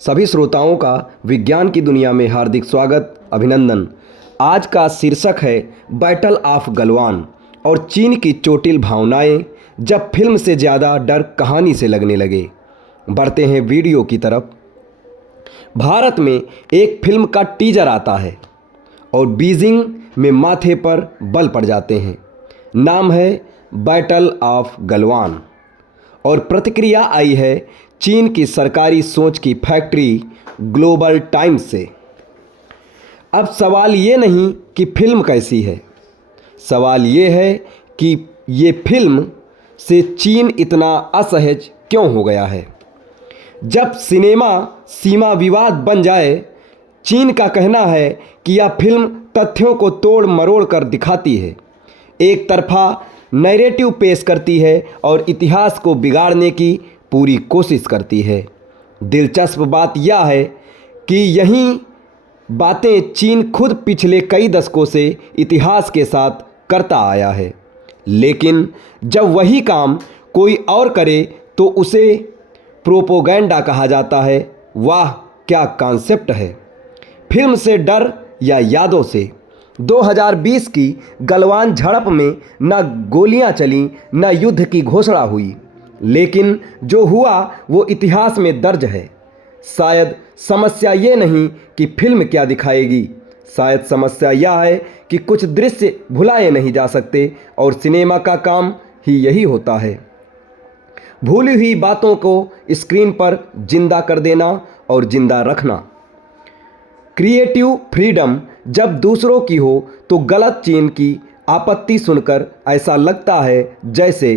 सभी श्रोताओं का विज्ञान की दुनिया में हार्दिक स्वागत, अभिनंदन। आज का शीर्षक है बैटल ऑफ गलवान और चीन की चोटिल भावनाएं जब फिल्म से ज़्यादा डर कहानी से लगने लगे। बढ़ते हैं वीडियो की तरफ। भारत में एक फिल्म का टीजर आता है और बीजिंग में माथे पर बल पड़ जाते हैं। नाम है बैटल ऑफ गलवान और प्रतिक्रिया आई है चीन की सरकारी सोच की फैक्ट्री ग्लोबल टाइम्स से। अब सवाल ये नहीं कि फिल्म कैसी है, सवाल ये है कि ये फिल्म से चीन इतना असहज क्यों हो गया है। जब सिनेमा सीमा विवाद बन जाए, चीन का कहना है कि यह फिल्म तथ्यों को तोड़ मरोड़ कर दिखाती है, एक तरफा नैरेटिव पेश करती है और इतिहास को बिगाड़ने की पूरी कोशिश करती है। दिलचस्प बात यह है कि यही बातें चीन खुद पिछले कई दशकों से इतिहास के साथ करता आया है, लेकिन जब वही काम कोई और करे तो उसे प्रोपोगेंडा कहा जाता है। वाह क्या कॉन्सेप्ट है। फिल्म से डर या यादों से। 2020 की गलवान झड़प में न गोलियां चलीं न युद्ध की घोषणा हुई, लेकिन जो हुआ वो इतिहास में दर्ज है। शायद समस्या ये नहीं कि फिल्म क्या दिखाएगी, शायद समस्या यह है कि कुछ दृश्य भुलाए नहीं जा सकते और सिनेमा का काम ही यही होता है, भूली हुई बातों को स्क्रीन पर जिंदा कर देना और जिंदा रखना। क्रिएटिव फ्रीडम जब दूसरों की हो तो गलत। चीन की आपत्ति सुनकर ऐसा लगता है जैसे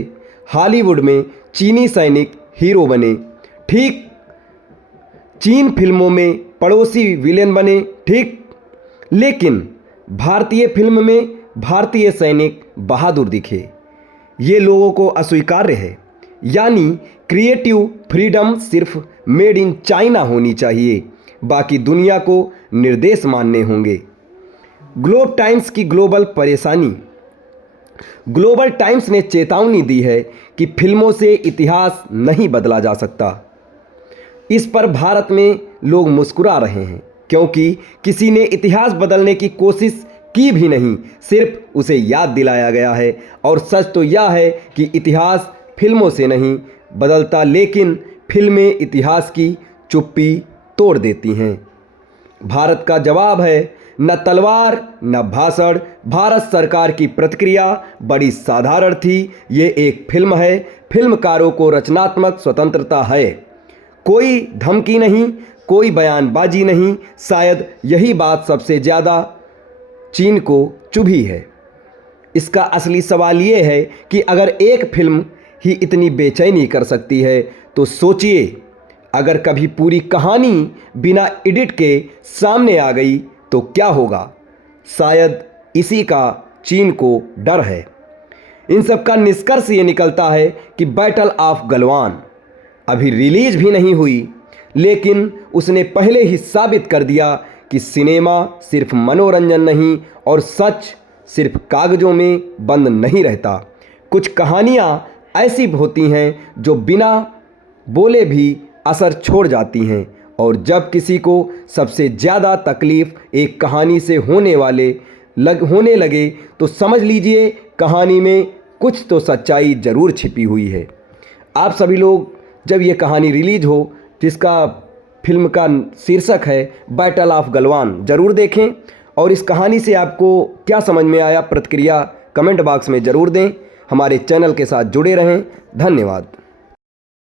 हॉलीवुड में चीनी सैनिक हीरो बने, ठीक। चीन फिल्मों में पड़ोसी विलेन बने, ठीक। लेकिन भारतीय फिल्म में भारतीय सैनिक बहादुर दिखे, ये लोगों को अस्वीकार्य है। यानी क्रिएटिव फ्रीडम सिर्फ मेड इन चाइना होनी चाहिए, बाकी दुनिया को निर्देश मानने होंगे। ग्लोब टाइम्स की ग्लोबल परेशानी। ग्लोबल टाइम्स ने चेतावनी दी है कि फिल्मों से इतिहास नहीं बदला जा सकता। इस पर भारत में लोग मुस्कुरा रहे हैं क्योंकि किसी ने इतिहास बदलने की कोशिश की भी नहीं, सिर्फ उसे याद दिलाया गया है। और सच तो यह है कि इतिहास फिल्मों से नहीं बदलता, लेकिन फिल्में इतिहास की चुप्पी तोड़ देती हैं। भारत का जवाब है न तलवार न भाषण। भारत सरकार की प्रतिक्रिया बड़ी साधारण थी। ये एक फिल्म है, फिल्मकारों को रचनात्मक स्वतंत्रता है, कोई धमकी नहीं, कोई बयानबाजी नहीं। शायद यही बात सबसे ज़्यादा चीन को चुभी है। इसका असली सवाल ये है कि अगर एक फिल्म ही इतनी बेचैनी कर सकती है तो सोचिए अगर कभी पूरी कहानी बिना एडिट के सामने आ गई तो क्या होगा। शायद इसी का चीन को डर है। इन सब का निष्कर्ष ये निकलता है कि बैटल ऑफ गलवान अभी रिलीज भी नहीं हुई, लेकिन उसने पहले ही साबित कर दिया कि सिनेमा सिर्फ मनोरंजन नहीं और सच सिर्फ कागजों में बंद नहीं रहता। कुछ कहानियाँ ऐसी होती हैं जो बिना बोले भी असर छोड़ जाती हैं, और जब किसी को सबसे ज़्यादा तकलीफ़ एक कहानी से होने लगे तो समझ लीजिए कहानी में कुछ तो सच्चाई ज़रूर छिपी हुई है। आप सभी लोग जब ये कहानी रिलीज हो, जिसका फिल्म का शीर्षक है बैटल ऑफ गलवान, ज़रूर देखें। और इस कहानी से आपको क्या समझ में आया, प्रतिक्रिया कमेंट बॉक्स में ज़रूर दें। हमारे चैनल के साथ जुड़े रहें। धन्यवाद।